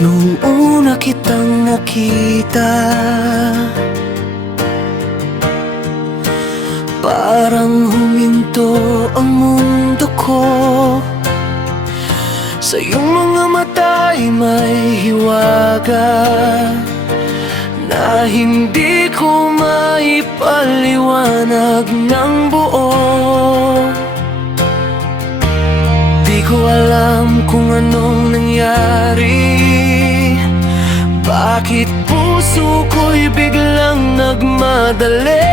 Nung una kitang nakita, parang huminto ang mundo ko. Sa iyong mga mata'y may hiwaga na hindi ko maipaliwanag ng buo. Di ko alam kung anong nangyari, bakit puso ko'y biglang nagmadali.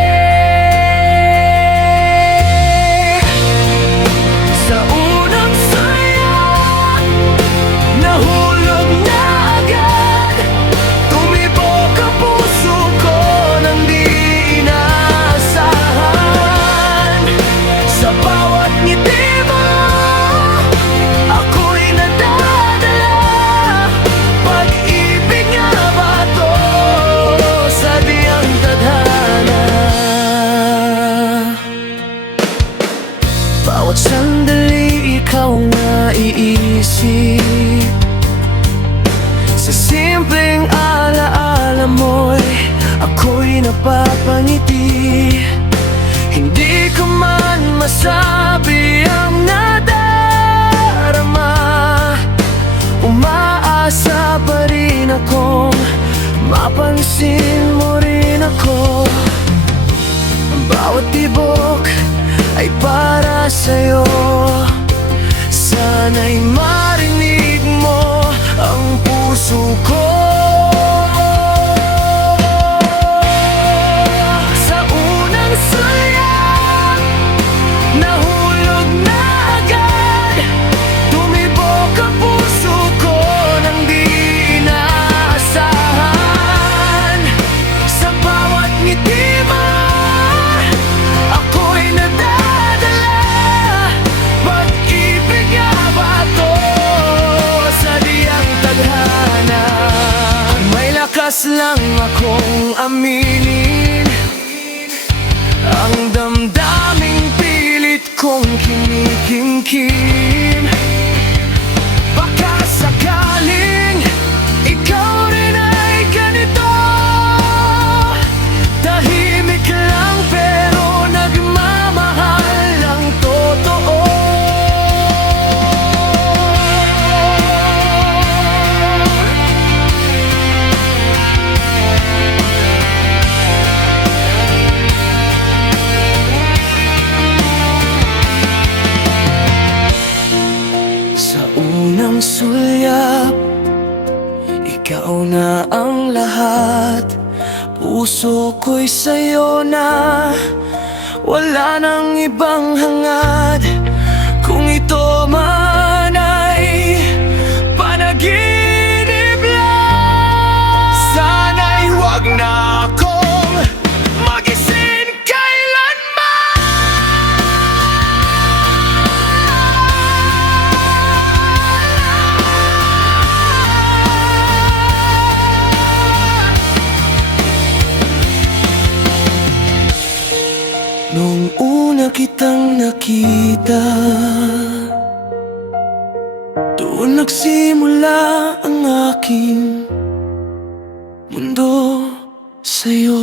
Sa unang saya, nahulog na agad. Tumibok ang puso ko nang di inaasahan. Sa bawat ngiti mo, ako'y nadadala. Pag-ibig nga ba to, sadyang tadhana? Bawat sandali ikaw nga iisip, sa simpleng alaala mo'y ako'y napapangiti. Hindi ko man masabi ang nadarama, umaasa pa rin akong mapansin mo rin ako. Bawat tibok ay para sa'yo, sana'y marinig mo ang puso ko. Sa unang sulyap, nahulog na agad. Tumibok ang puso ko nang di inaasahan. Sa bawat ngiti mo, ako'y nadadala. Pag-ibig nga ba to, sadyang tadhana? May lakas lang akong aminin ang damdaming pilit kong kinikimkim. Baka sakaling ikaw rin ay ganito, tahimik lang pero nagmamahal ng totoo. Sa unang sulyap, ikaw na ang lahat. Puso ko'y sa'yo na, wala nang ibang hangad. Kung ito man ay panaginip lang, sana'y huwag na akong magising kailanman. Nung una kitang nakita, doon nagsimula ang aking mundo sa'yo.